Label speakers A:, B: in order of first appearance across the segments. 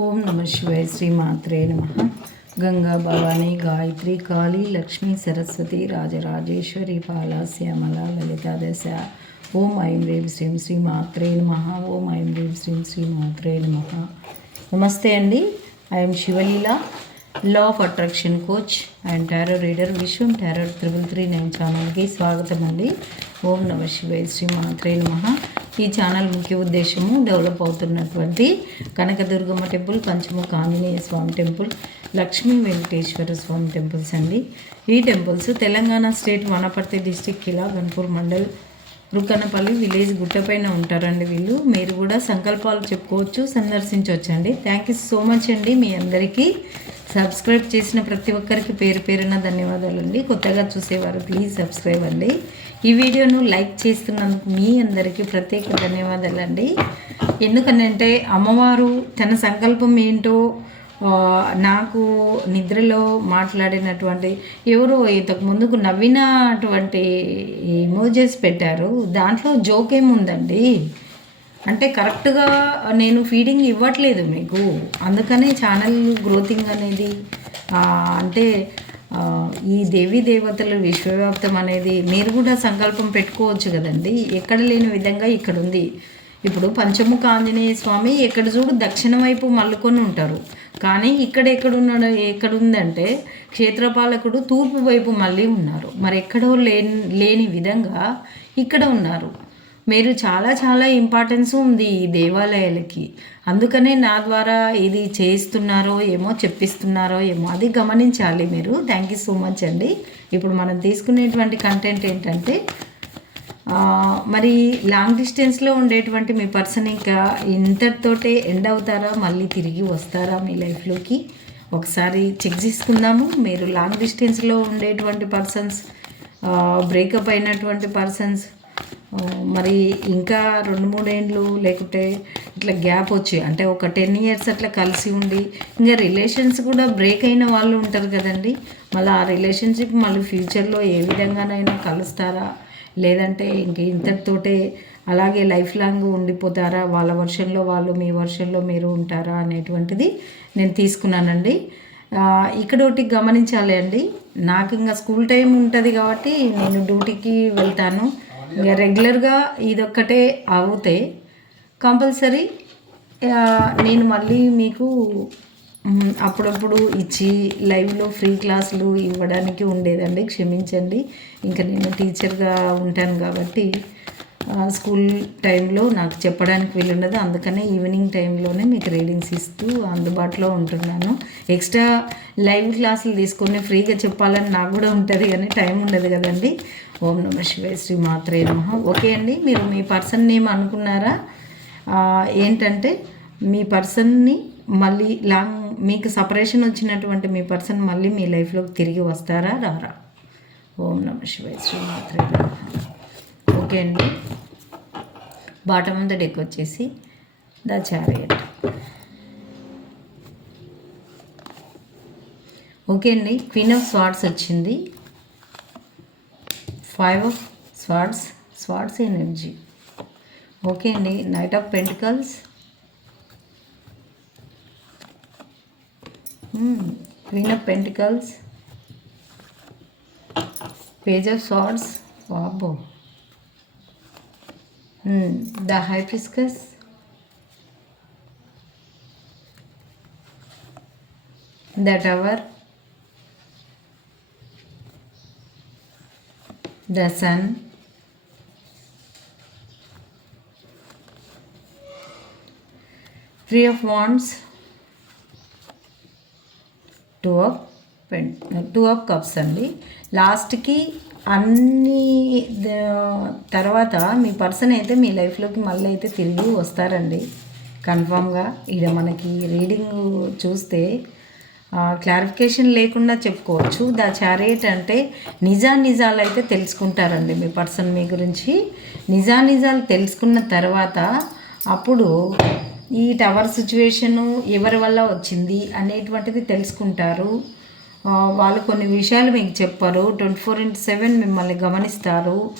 A: ఓం నమ శివాయ శ్రీమాత్రే నమ. గంగా భవాని గాయత్రి కాళీ లక్ష్మీ సరస్వతి రాజరాజేశ్వరి పాల శ్యామల లలిత దశ ఓం ఐం రేం శ్రీం శ్రీమాత్రే నమ. ఓం ఐం రేం శ్రీం శ్రీమాత్రే నమ. నమస్తే అండి. I'm Sivaleela law of attraction coach and tarot reader Vishwam tarot triple three nine ఛానల్కి స్వాగతం అండి. ఓం నమ శివాయ శ్రీ మాత్రే నమ. ఈ ఛానల్ ముఖ్య ఉద్దేశము డెవలప్ అవుతున్నటువంటి Kanakadurgamma temple Panchamukha Anjaneya Swamy temple Lakshmi Venkateswara Swamy temples అండి. ఈ temples Telangana state Wanaparthy district Killa Ganpur mandal Rukanapalli village గుట్టపైన ఉంటారండి వీళ్ళు. మీరు కూడా సంకల్పాలు చెప్పుకోవచ్చు సందర్శించవచ్చండి. థ్యాంక్ యూ సో మచ్ అండి. మీ అందరికీ సబ్స్క్రైబ్ చేసిన ప్రతి ఒక్కరికి పేరు పేరున ధన్యవాదాలండి. కొత్తగా చూసేవారు ప్లీజ్ సబ్స్క్రైబ్ అండి. ఈ వీడియోను లైక్ చేస్తున్నందుకు మీ అందరికీ ప్రత్యేక ధన్యవాదాలండి. ఎందుకనంటే అమ్మవారు తన సంకల్పం ఏంటో నాకు నిద్రలో మాట్లాడినటువంటి ఎవరో ఇంతకు ముందుకు నవ్వినటువంటి ఇమోజెస్ పెట్టారు. దాంట్లో జోక్ ఏముందండి? అంటే కరెక్ట్గా నేను ఫీడింగ్ ఇవ్వట్లేదు మీకు. అందుకనే ఛానల్ గ్రోతింగ్ అనేది అంటే ఈ దేవీ దేవతలు విశ్వవ్యాప్తం అనేది మీరు కూడా సంకల్పం పెట్టుకోవచ్చు కదండి. ఎక్కడ లేని విధంగా ఇక్కడ ఉంది. ఇప్పుడు పంచముఖ ఆంజనేయ స్వామి ఎక్కడ చూడు దక్షిణ వైపు మల్లుకొని ఉంటారు. కానీ ఇక్కడ ఎక్కడ ఉన్నాడు ఎక్కడ ఉందంటే క్షేత్రపాలకుడు తూర్పు వైపు మళ్ళీ ఉన్నారు. మరి ఎక్కడో లేని లేని విధంగా ఇక్కడ ఉన్నారు. మీరు చాలా చాలా ఇంపార్టెన్స్ ఉంది ఈ దేవాలయాలకి. అందుకనే నా ద్వారా ఇది చేయిస్తున్నారో ఏమో చెప్పిస్తున్నారో ఏమో అది గమనించాలి మీరు. థ్యాంక్ యూ సో మచ్ అండి. ఇప్పుడు మనం తీసుకునేటువంటి కంటెంట్ ఏంటంటే మరి లాంగ్ డిస్టెన్స్లో ఉండేటువంటి మీ పర్సన్ ఇంకా ఇంతటితోటే ఎండ్ అవుతారా? మళ్ళీ తిరిగి వస్తారా మీ లైఫ్లోకి ఒకసారి చెక్ చేసుకుందాము. మీరు లాంగ్ డిస్టెన్స్లో ఉండేటువంటి పర్సన్స్ బ్రేకప్ అయినటువంటి పర్సన్స్ మరి ఇంకా రెండు మూడేండ్లు లేకుంటే ఇట్లా గ్యాప్ వచ్చి అంటే ఒక టెన్ ఇయర్స్ అట్లా కలిసి ఉండి ఇంకా రిలేషన్స్ కూడా బ్రేక్ అయిన వాళ్ళు ఉంటారు కదండి. మళ్ళీ ఆ రిలేషన్షిప్ మళ్ళీ ఫ్యూచర్లో ఏ విధంగానైనా కలుస్తారా? లేదంటే ఇంక ఇంతటితోటే అలాగే లైఫ్ లాంగ్ ఉండిపోతారా? వాళ్ళ వర్షన్లో వాళ్ళు మీ వర్షన్లో మీరు ఉంటారా? అనేటువంటిది నేను తీసుకున్నానండి. ఇక్కడ ఒకటి గమనించాలి అండి. నాకు ఇంకా స్కూల్ టైం ఉంటుంది కాబట్టి నేను డ్యూటీకి వెళ్తాను. ఇక రెగ్యులర్గా ఇదొక్కటే అవుతే కంపల్సరీ నేను మళ్ళీ మీకు అప్పుడప్పుడు ఇచ్చి లైవ్లో ఫ్రీ క్లాసులు ఇవ్వడానికి ఉండేదండి క్షమించండి. ఇంకా నేను టీచర్గా ఉంటాను కాబట్టి స్కూల్ టైంలో నాకు చెప్పడానికి వీలుండదు. అందుకనే ఈవినింగ్ టైంలోనే మీకు రీడింగ్స్ ఇస్తూ అందుబాటులో ఉంటున్నాను. ఎక్స్ట్రా లైవ్ క్లాసులు తీసుకొని ఫ్రీగా చెప్పాలని నాకు కూడా ఉంటుంది కానీ టైం ఉండదు కదండి. ఓం నమ శివాయ శ్రీ మాత్రే నమ. ఓకే అండి మీరు మీ పర్సన్ నేమ్ అనుకున్నారా? ఏంటంటే మీ పర్సన్ని మళ్ళీ లాంగ్ మీకు సపరేషన్ వచ్చినటువంటి మీ పర్సన్ మళ్ళీ మీ లైఫ్లోకి తిరిగి వస్తారా రారా? ఓం నమ శివాయ శ్రీ మాత్రే నమ. ఓకే అండి. బాటమ్ అంతా డెక్ వచ్చేసి ద చారియట్. ఓకే అండి. క్వీన్ ఆఫ్ స్వార్డ్స్ వచ్చింది. Five of swords swords energy okay అండి. Knight of pentacles queen of pentacles page of swords వాబో the హైఫిస్కస్ the tower the sun three of wands two of pen two of cups అండి లాస్ట్కి అన్ని తర్వాత మీ person అయితే మీ లైఫ్లోకి మళ్ళీ అయితే తిరిగి వస్తారండి. కన్ఫామ్గా ఇక మనకి రీడింగ్ చూస్తే క్లారిఫికేషన్ లేకుండా చెప్పుకోవచ్చు. ద చారియట్ అంటే నిజా నిజాలు అయితే తెలుసుకుంటారండి మీ పర్సన్ మీ గురించి. నిజా నిజాలు తెలుసుకున్న తర్వాత అప్పుడు ఈ టవర్ సిచ్యువేషను ఎవరి వల్ల వచ్చింది అనేటువంటిది తెలుసుకుంటారు. వాళ్ళు కొన్ని విషయాలు మీకు చెప్పారు. ట్వంటీ ఫోర్ ఇంటూ సెవెన్ మిమ్మల్ని గమనిస్తారు.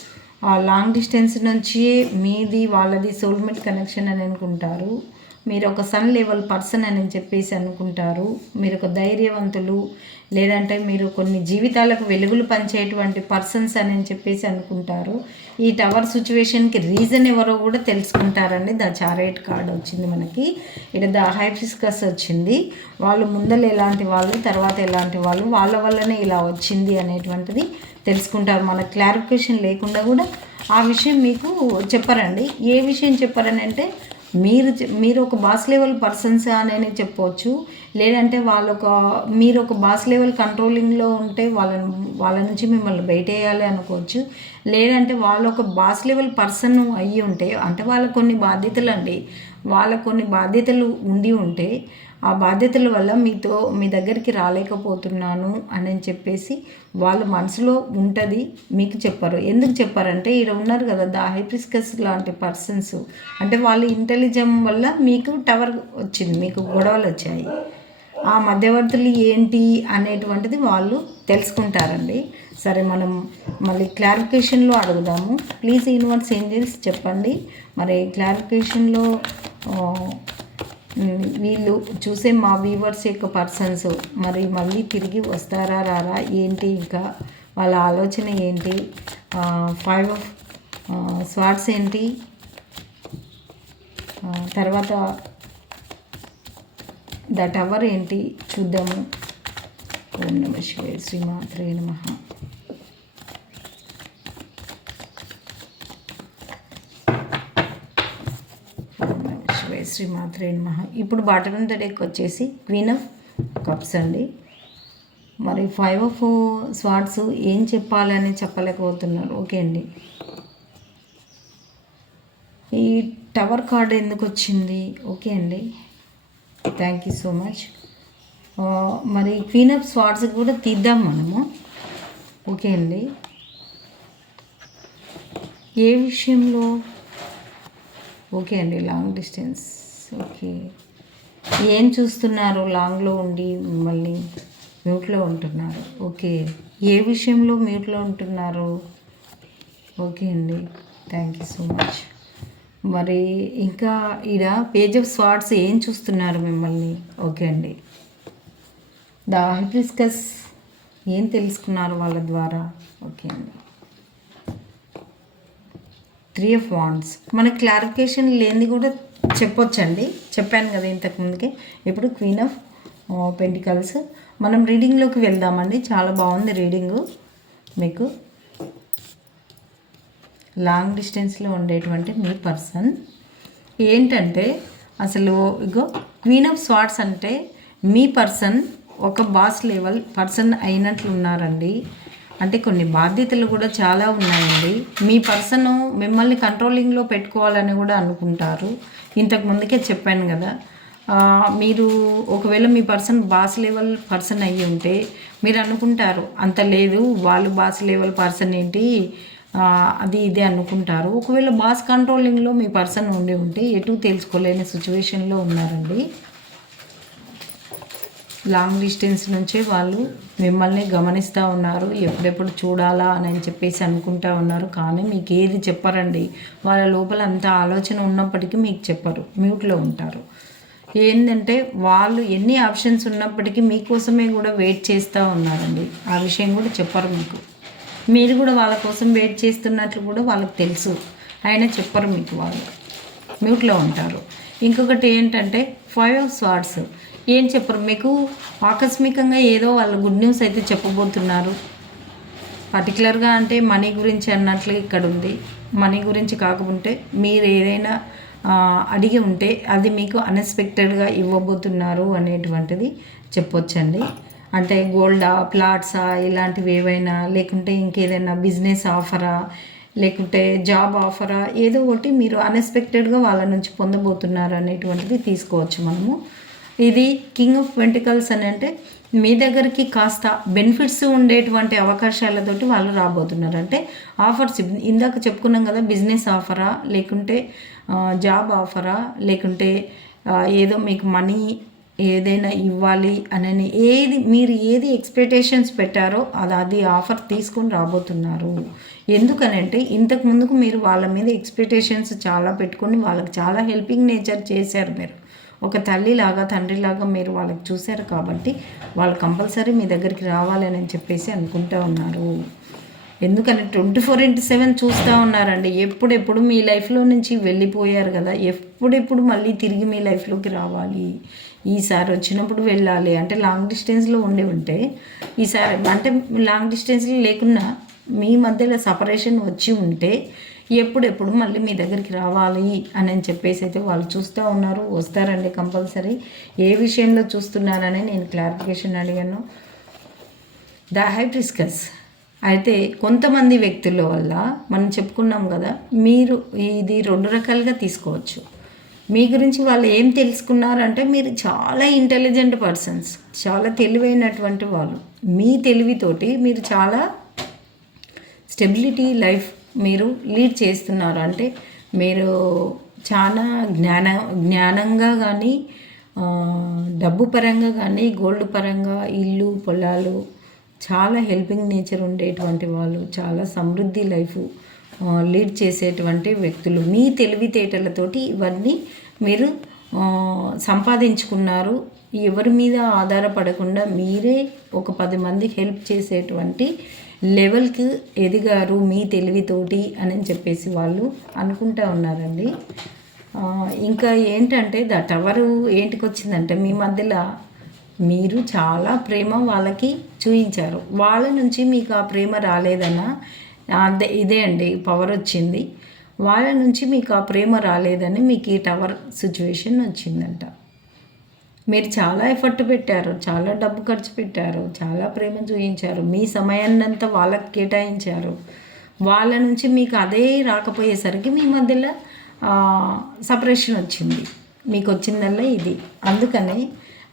A: ఆ లాంగ్ డిస్టెన్స్ నుంచి మీది వాళ్ళది సోల్మేట్ కనెక్షన్ అని అనుకుంటారు. మీరు ఒక సన్ లెవెల్ పర్సన్ అని చెప్పేసి అనుకుంటారు. మీరు ఒక ధైర్యవంతులు. లేదంటే మీరు కొన్ని జీవితాలకు వెలుగులు పంచేటువంటి పర్సన్స్ అని చెప్పేసి అనుకుంటారు. ఈ టవర్ సిచ్యువేషన్కి రీజన్ ఎవరో కూడా తెలుసుకుంటారండి. ద చారేట్ కార్డ్ వచ్చింది మనకి. ఇక్కడ ద హైఫిస్కస్ వచ్చింది. వాళ్ళు ముందలు ఎలాంటి వాళ్ళు తర్వాత ఎలాంటి వాళ్ళు వాళ్ళ వల్లనే ఇలా వచ్చింది అనేటువంటిది తెలుసుకుంటారు. మన క్లారిఫికేషన్ లేకుండా కూడా ఆ విషయం మీకు చెప్పారండి. ఏ విషయం చెప్పారని అంటే మీరు మీరు ఒక బాస్ లెవెల్ పర్సన్స్ అని చెప్పవచ్చు లేదంటే వాళ్ళు ఒక మీరు ఒక బాస్ లెవెల్ కంట్రోలింగ్లో ఉంటే వాళ్ళని వాళ్ళ నుంచి మిమ్మల్ని బయటేయాలి అనుకోవచ్చు. లేదంటే వాళ్ళు ఒక బాస్ లెవెల్ పర్సన్ అయ్యి ఉంటే అంటే వాళ్ళకు కొన్ని బాధ్యతలు అండి వాళ్ళకు కొన్ని బాధ్యతలు ఉండి ఉంటే ఆ బాధ్యతల వల్ల మీతో మీ దగ్గరికి రాలేకపోతున్నాను అని చెప్పేసి వాళ్ళ మనసులో ఉంటుంది మీకు చెప్పారు. ఎందుకు చెప్పారంటే ఈడ ఉన్నారు కదా ద హైప్రిస్కస్ లాంటి పర్సన్స్ అంటే వాళ్ళు ఇంటెలిజెన్స్ వల్ల మీకు టవర్ వచ్చింది మీకు గొడవలు వచ్చాయి ఆ మధ్యవర్తులు ఏంటి అనేటువంటిది వాళ్ళు తెలుసుకుంటారండి. సరే మనం మళ్ళీ క్లారిఫికేషన్లో అడుగుదాము. ప్లీజ్ యూనివర్స్ ఏంజల్స్ చెప్పండి. మరి క్లారిఫికేషన్లో వీళ్ళు చూసే మా వ్యూవర్స్ యొక్క పర్సన్స్ మరి మళ్ళీ తిరిగి వస్తారా రారా ఏంటి ఇంకా? వాళ్ళ ఆలోచన ఏంటి? ఫైవ్ ఆఫ్ స్వాట్స్ ఏంటి? తర్వాత ద టవర్ ఏంటి? చూద్దాము. ఓం నమ శివాయ శ్రీమాత్రే నమ. శ్రీమాత్రే నమ. ఇప్పుడు బాటమ్ దడేకి డెక్ వచ్చేసి క్వీన్ ఆఫ్ కప్స్ అండి. మరి ఫైవ్ ఆఫ్ స్వాట్స్ ఏం చెప్పాలని చెప్పలేకపోతున్నారు. ఓకే అండి. ఈ టవర్ కార్డ్ ఎందుకు వచ్చింది? ఓకే అండి. థ్యాంక్ యూ సో మచ్ మరి క్వీన్ ఆఫ్ స్వాట్స్ కూడా తీద్దాం మనము. ఓకే అండి. ఏ విషయంలో? ఓకే అండి లాంగ్ డిస్టెన్స్ ఓకే ఏం చూస్తున్నారు? లాంగ్లో ఉండి మిమ్మల్ని మ్యూట్లో ఉంటున్నారు. ఓకే ఏ విషయంలో మ్యూట్లో ఉంటున్నారు? ఓకే అండి. థ్యాంక్ యూ సో మచ్ మరి ఇంకా ఈడ పేజ్ ఆఫ్ స్వాట్స్ ఏం చూస్తున్నారు మిమ్మల్ని? ఓకే అండి. ద హిపిస్కస్ ఏం తెలుసుకున్నారు వాళ్ళ ద్వారా? ఓకే అండి. త్రీ ఆఫ్ వాండ్స్ మన క్లారిఫికేషన్ లేనిది కూడా చెప్పొచ్చండి. చెప్పాను కదా ఇంతకు ముందుకే. ఇప్పుడు క్వీన్ ఆఫ్ పెంటికల్స్ మనం రీడింగ్లోకి వెళ్దామండి. చాలా బాగుంది రీడింగు. మీకు లాంగ్ డిస్టెన్స్లో ఉండేటువంటి మీ పర్సన్. ఏంటంటే అసలు ఇగో క్వీన్ ఆఫ్ స్వాట్స్ అంటే మీ పర్సన్ ఒక బాస్ లెవెల్ పర్సన్ అయినట్లు ఉన్నారండి అంటే కొన్ని బాధ్యతలు కూడా చాలా ఉన్నాయండి. మీ పర్సన్ మిమ్మల్ని కంట్రోలింగ్లో పెట్టుకోవాలని కూడా అనుకుంటారు. ఇంతకు ముందుకే చెప్పాను కదా మీరు ఒకవేళ మీ పర్సన్ బాస్ లెవెల్ పర్సన్ అయ్యి ఉంటే మీరు అనుకుంటారు అంత లేదు వాళ్ళు బాస్ లెవెల్ పర్సన్ ఏంటి అది ఇది అనుకుంటారు. ఒకవేళ బాస్ కంట్రోలింగ్లో మీ పర్సన్ ఉండి ఉంటే ఎటు తెలుసుకోలేని సిచ్యువేషన్లో ఉన్నారండి. లాంగ్ డిస్టెన్స్ నుంచే వాళ్ళు మిమ్మల్ని గమనిస్తూ ఉన్నారు ఎప్పుడెప్పుడు చూడాలా అని చెప్పేసి అనుకుంటా ఉన్నారు. కానీ మీకు ఏది చెప్పరండి. వాళ్ళ లోపల అంత ఆలోచన ఉన్నప్పటికీ మీకు చెప్పరు. మ్యూట్లో ఉంటారు. ఏంటంటే వాళ్ళు ఎన్ని ఆప్షన్స్ ఉన్నప్పటికీ మీకోసమే కూడా వెయిట్ చేస్తూ ఉన్నారండి. ఆ విషయం కూడా చెప్పరు మీకు. మీరు కూడా వాళ్ళ కోసం వెయిట్ చేస్తున్నట్లు కూడా వాళ్ళకి తెలుసు. అయినా చెప్పరు మీకు వాళ్ళు. మ్యూట్లో ఉంటారు. ఇంకొకటి ఏంటంటే ఫైవ్ ఆఫ్ స్వార్డ్స్ ఏం చెప్పరు? మీకు ఆకస్మికంగా ఏదో వాళ్ళు గుడ్ న్యూస్ అయితే చెప్పబోతున్నారు. పర్టికులర్గా అంటే మనీ గురించి అన్నట్లు ఇక్కడ ఉంది. మనీ గురించి కాకుంటే మీరు ఏదైనా అడిగి ఉంటే అది మీకు అన్ఎక్స్పెక్టెడ్గా ఇవ్వబోతున్నారు అనేటువంటిది చెప్పొచ్చండి. అంటే గోల్డా ప్లాట్సా ఇలాంటివి ఏవైనా లేకుంటే ఇంకేదైనా బిజినెస్ ఆఫరా లేకుంటే జాబ్ ఆఫరా ఏదో ఒకటి మీరు అన్ఎక్స్పెక్టెడ్గా వాళ్ళ నుంచి పొందబోతున్నారు అనేటువంటిది తీసుకోవచ్చు మనము. ఇది కింగ్ ఆఫ్ వెంటికల్స్ అని అంటే మీ దగ్గరికి కాస్త బెనిఫిట్స్ ఉండేటువంటి అవకాశాలతోటి వాళ్ళు రాబోతున్నారు. అంటే ఆఫర్స్ ఇందాక చెప్పుకున్నాం కదా బిజినెస్ ఆఫరా లేకుంటే జాబ్ ఆఫరా లేకుంటే ఏదో మీకు మనీ ఏదైనా ఇవ్వాలి అని ఏది మీరు ఏది ఎక్స్పెక్టేషన్స్ పెట్టారో అది అది ఆఫర్ తీసుకొని రాబోతున్నారు. ఎందుకనంటే ఇంతకు ముందుకు మీరు వాళ్ళ మీద ఎక్స్పెక్టేషన్స్ చాలా పెట్టుకొని వాళ్ళకి చాలా హెల్పింగ్ నేచర్ చేశారు మీరు. ఒక తల్లిలాగా తండ్రిలాగా మీరు వాళ్ళకి చూశారు కాబట్టి వాళ్ళు కంపల్సరీ మీ దగ్గరికి రావాలని చెప్పేసి అనుకుంటూ ఉన్నారు. ఎందుకంటే ట్వంటీ ఫోర్ ఇంటూ సెవెన్ చూస్తూ ఉన్నారండి. ఎప్పుడెప్పుడు మీ లైఫ్లో నుంచి వెళ్ళిపోయారు కదా? ఎప్పుడెప్పుడు మళ్ళీ తిరిగి మీ లైఫ్లోకి రావాలి? ఈసారి వచ్చినప్పుడు వెళ్ళాలి. అంటే లాంగ్ డిస్టెన్స్లో ఉండి ఉంటే ఈసారి అంటే లాంగ్ డిస్టెన్స్లో లేకున్నా మీ మధ్యలో సపరేషన్ వచ్చి ఉంటే ఎప్పుడెప్పుడు మళ్ళీ మీ దగ్గరికి రావాలి అని అని చెప్పేసి అయితే వాళ్ళు చూస్తూ ఉన్నారు. వస్తారండి కంపల్సరీ. ఏ విషయంలో చూస్తున్నారని నేను క్లారిఫికేషన్ అడిగాను. ద హైబ్రిస్కస్ అయితే కొంతమంది వ్యక్తుల వల్ల మనం చెప్పుకున్నాం కదా మీరు ఇది రెండు రకాలుగా తీసుకోవచ్చు. మీ గురించి వాళ్ళు ఏం తెలుసుకున్నారంటే మీరు చాలా ఇంటెలిజెంట్ పర్సన్స్ చాలా తెలివైనటువంటి వాళ్ళు. మీ తెలివితోటి మీరు చాలా స్టెబిలిటీ లైఫ్ మీరు లీడ్ చేస్తున్నారు. అంటే మీరు చాలా జ్ఞాన జ్ఞానంగా కానీ డబ్బు పరంగా కానీ గోల్డ్ పరంగా ఇల్లు పొలాలు చాలా హెల్పింగ్ నేచర్ ఉండేటువంటి వాళ్ళు చాలా సమృద్ధి లైఫ్ లీడ్ చేసేటువంటి వ్యక్తులు. మీ తెలివితేటలతోటి ఇవన్నీ మీరు సంపాదించుకున్నారు. ఎవరి మీద ఆధారపడకుండా మీరే ఒక పది మందికి హెల్ప్ చేసేటువంటి లెవెల్కి ఎదిగారు మీ తెలివితోటి అని చెప్పేసి వాళ్ళు అనుకుంటా ఉన్నారండి. ఇంకా ఏంటంటే ద టవరు ఏంటికి వచ్చిందంటే మీ మధ్యలో మీరు చాలా ప్రేమ వాళ్ళకి చూపించారు వాళ్ళ నుంచి మీకు ఆ ప్రేమ రాలేదన్నా అదే ఇదే అండి పవర్ వచ్చింది. వాళ్ళ నుంచి మీకు ఆ ప్రేమ రాలేదని మీకు ఈ టవర్ సిచ్యువేషన్ వచ్చిందంట. మీరు చాలా ఎఫర్ట్ పెట్టారు చాలా డబ్బు ఖర్చు పెట్టారు చాలా ప్రేమ చూపించారు మీ సమయాన్నంతా వాళ్ళకి కేటాయించారు. వాళ్ళ నుంచి మీకు అదే రాకపోయేసరికి మీ మధ్యలో సపరేషన్ వచ్చింది. మీకు వచ్చిందల్లా ఇది. అందుకనే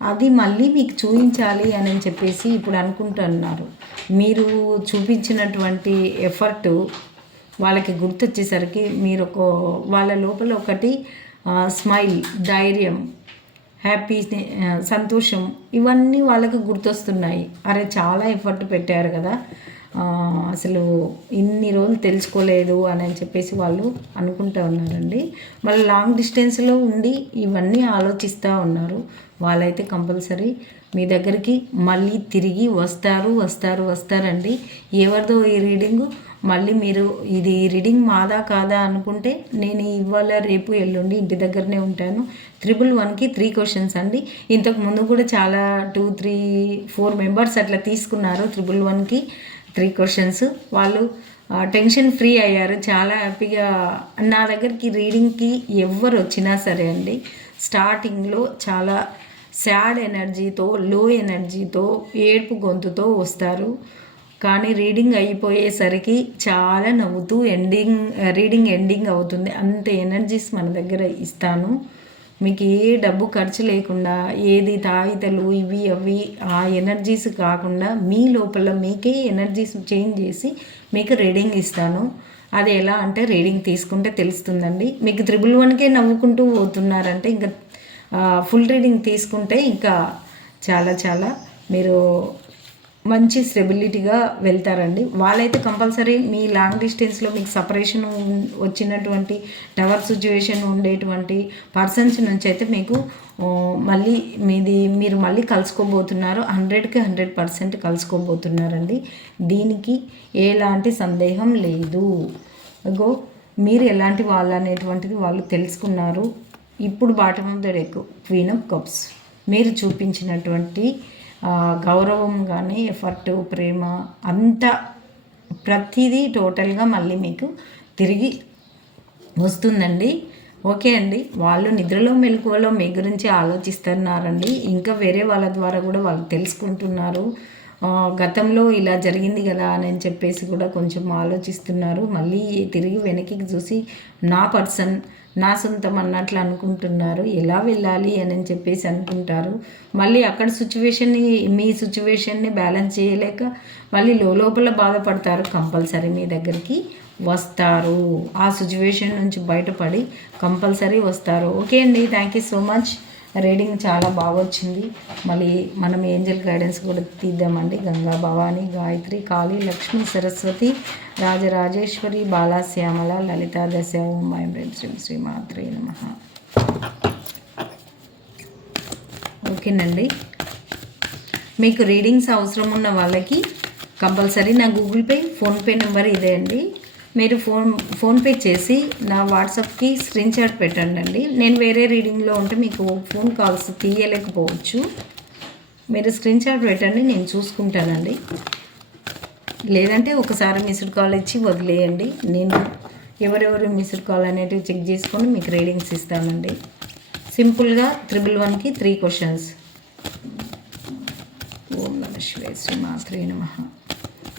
A: అది మళ్ళీ మీకు చూపించాలి అని చెప్పేసి ఇప్పుడు అనుకుంటున్నారు. మీరు చూపించినటువంటి ఎఫర్టు వాళ్ళకి గుర్తొచ్చేసరికి మీరు ఒక వాళ్ళ లోపల ఒకటి స్మైల్ ధైర్యం హ్యాపీ సంతోషం ఇవన్నీ వాళ్ళకి గుర్తొస్తున్నాయి. అరే చాలా ఎఫర్ట్ పెట్టారు కదా. అసలు ఇన్ని రోజులు తెలుసుకోలేదు అని అని చెప్పేసి వాళ్ళు అనుకుంటూ ఉన్నారండి. మళ్ళీ లాంగ్ డిస్టెన్స్లో ఉండి ఇవన్నీ ఆలోచిస్తూ ఉన్నారు. వాళ్ళైతే కంపల్సరీ మీ దగ్గరికి మళ్ళీ తిరిగి వస్తారు వస్తారు వస్తారండి. ఎవరిదో ఈ రీడింగు. మళ్ళీ మీరు ఇది రీడింగ్ మాదా కాదా అనుకుంటే నేను ఇవాళ రేపు ఎల్లుండి ఇంటి దగ్గరనే ఉంటాను. త్రిబుల్ వన్కి త్రీ క్వశ్చన్స్ అండి. ఇంతకు ముందు కూడా చాలా టూ త్రీ ఫోర్ మెంబర్స్ అట్లా తీసుకున్నారు త్రిబుల్ వన్కి త్రీ క్వశ్చన్స్. వాళ్ళు టెన్షన్ ఫ్రీ అయ్యారు. చాలా హ్యాపీగా నా దగ్గరికి రీడింగ్కి ఎవరు వచ్చినా సరే అండి స్టార్టింగ్లో చాలా శాడ్ ఎనర్జీతో లో ఎనర్జీతో ఏడ్పు గొంతుతో వస్తారు. కానీ రీడింగ్ అయిపోయేసరికి చాలా నవ్వుతూ ఎండింగ్ రీడింగ్ ఎండింగ్ అవుతుంది. అంత ఎనర్జీస్ మన దగ్గర ఇస్తాను. మీకు ఏ డబ్బు ఖర్చు లేకుండా ఏది తాయితలు ఇవి అవి ఆ ఎనర్జీస్ కాకుండా మీ లోపల మీకే ఎనర్జీస్ చేంజ్ చేసి మీకు రీడింగ్ ఇస్తాను. అది ఎలా అంటే రీడింగ్ తీసుకుంటే తెలుస్తుందండి. మీకు త్రిబుల్ వన్కే నవ్వుకుంటూ పోతున్నారంటే ఇంకా ఫుల్ రీడింగ్ తీసుకుంటే ఇంకా చాలా చాలా మీరు మంచి స్టెబిలిటీగా వెళ్తారండి. వాళ్ళైతే కంపల్సరీ మీ లాంగ్ డిస్టెన్స్లో మీకు సపరేషన్ వచ్చినటువంటి టవర్ సిచ్యువేషన్ ఉండేటువంటి పర్సన్స్ నుంచి అయితే మీకు మళ్ళీ మీది మీరు మళ్ళీ కలుసుకోబోతున్నారు. హండ్రెడ్కి హండ్రెడ్ పర్సెంట్ కలుసుకోబోతున్నారండి. దీనికి ఎలాంటి సందేహం లేదు. గో మీరు ఎలాంటి వాళ్ళు అనేటువంటిది వాళ్ళు తెలుసుకున్నారు. ఇప్పుడు bottom of the deck queen of cups. మీరు చూపించినటువంటి గౌరవం కానీ ఎఫర్ట్ ప్రేమ అంతా ప్రతిదీ టోటల్గా మళ్ళీ మీకు తిరిగి వస్తుందండి. ఓకే అండి. వాళ్ళు నిద్రలో మెలకువలో మీ గురించి ఆలోచిస్తున్నారండి. ఇంకా వేరే వాళ్ళ ద్వారా కూడా వాళ్ళు తెలుసుకుంటున్నారు. గతంలో ఇలా జరిగింది కదా అని చెప్పేసి కూడా కొంచెం ఆలోచిస్తున్నారు. మళ్ళీ తిరిగి వెనక్కి చూసి నా పర్సన్ నా సొంతం అన్నట్లు అనుకుంటున్నారు. ఎలా వెళ్ళాలి అని చెప్పేసి అనుకుంటారు. మళ్ళీ అక్కడ సిచ్యువేషన్ని మీ సిచ్యువేషన్ని బ్యాలెన్స్ చేయలేక మళ్ళీ లోపల బాధపడతారు. కంపల్సరీ మీ దగ్గరికి వస్తారు. ఆ సిచ్యువేషన్ నుంచి బయటపడి కంపల్సరీ వస్తారు. ఓకే అండి thank you so much reading చాలా బాగా వచ్చింది. మళ్ళీ మనం ఏంజల్ గైడెన్స్ కూడా తీద్దామండి. గంగా భవాని గాయత్రి కాళి లక్ష్మి సరస్వతి రాజరాజేశ్వరి బాలాశ్యామల లలితా దశ ఓం శ్రీ శ్రీ మాత్రే నమ. ఓకేనండి. మీకు రీడింగ్స్ అవసరం ఉన్న వాళ్ళకి కంపల్సరీ నా గూగుల్ పే ఫోన్పే నెంబర్ ఇదే అండి. మీరు ఫోన్ ఫోన్పే చేసి నా వాట్సాప్కి స్క్రీన్ షాట్ పెట్టండి అండి నేను వేరే రీడింగ్లో ఉంటే మీకు ఫోన్ కాల్స్ తీయలేకపోవచ్చు. మీరు స్క్రీన్ షాట్ పెట్టండి నేను చూసుకుంటానండి. లేదంటే ఒకసారి మిస్డ్ కాల్ ఇచ్చి వదిలేయండి. నేను ఎవరెవరు మిస్డ్ కాల్ అనేటివి చెక్ చేసుకొని మీకు రీడింగ్స్ ఇస్తానండి. సింపుల్గా త్రిబుల్ వన్కి త్రీ క్వశ్చన్స్. ఓం నమ శివాయ శ్రీ మాత్రే నమ.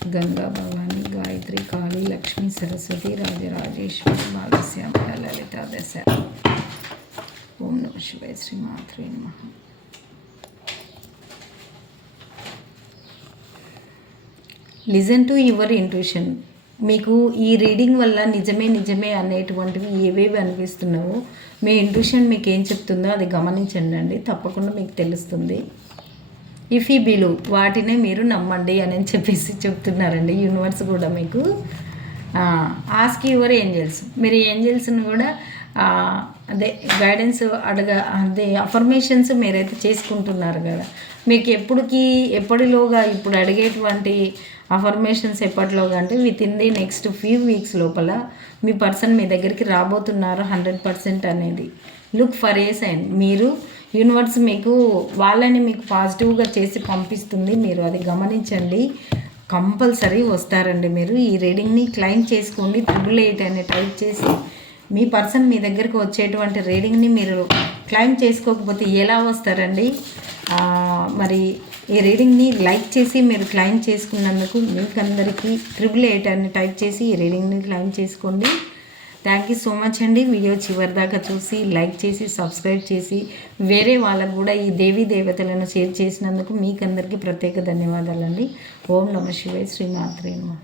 A: గంగా భవాని గాయత్రి కాళీ లక్ష్మి సరస్వతి రాజరాజేశ్వరి బాలశ్యామ లలిత దశ ఓం నమ శివాయ శ్రీ మాత్రే నమ లిజన్ టు యువర్ ఇంట్యూషన్ మీకు ఈ రీడింగ్ వల్ల నిజమే నిజమే అనేటువంటివి ఏవేవి అనిపిస్తున్నావో మీ ఇంట్యూషన్ మీకు ఏం చెప్తుందో అది గమనించండి అండి. తప్పకుండా మీకు తెలుస్తుంది. ఇఫ్ ఈ వాటినే మీరు నమ్మండి అని చెప్పేసి చెప్తున్నారండి. యూనివర్స్ కూడా మీకు ఆస్క్ యువర్ ఏంజల్స్ మీరు ఏంజల్స్ని కూడా అదే గైడెన్స్ అడగ అదే అఫర్మేషన్స్ మీరైతే చేసుకుంటున్నారు కదా. మీకు ఎప్పటికి ఎప్పటిలోగా ఇప్పుడు అడిగేటువంటి అఫర్మేషన్స్ ఎప్పటిలోగా అంటే within the next few weeks లోపల మీ పర్సన్ మీ దగ్గరికి రాబోతున్నారు హండ్రెడ్ పర్సెంట్ అనేది. లుక్ ఫర్ ఏ సైన్ మీరు యూనివర్స్ మీకు వాళ్ళని మీకు పాజిటివ్గా చేసి పంపిస్తుంది. మీరు అది గమనించండి. కంపల్సరీ వస్తారండి మీరు. ఈ రీడింగ్ని క్లైమ్ చేసుకోండి. త్రిబుల్ ఎయిట్ అని టైప్ చేసి మీ పర్సన్ మీ దగ్గరికి వచ్చేటువంటి రీడింగ్ని మీరు క్లైమ్ చేసుకోకపోతే ఎలా వస్తారండి? మరి ఈ రీడింగ్ని లైక్ చేసి మీరు క్లైమ్ చేసుకున్నందుకు మీకు అందరికీ త్రిబుల్ ఎయిట్ అని టైప్ చేసి ఈ రీడింగ్ని క్లైమ్ చేసుకోండి. థ్యాంక్ యూ సో మచ్ అండి. వీడియో చివరి దాకా చూసి లైక్ చేసి సబ్స్క్రైబ్ చేసి వేరే వాళ్ళకు కూడా ఈ దేవీ దేవతలను షేర్ చేసినందుకు మీకందరికీ ప్రత్యేక ధన్యవాదాలండి. ఓం నమ శివాయ శ్రీమాత్రే నమః.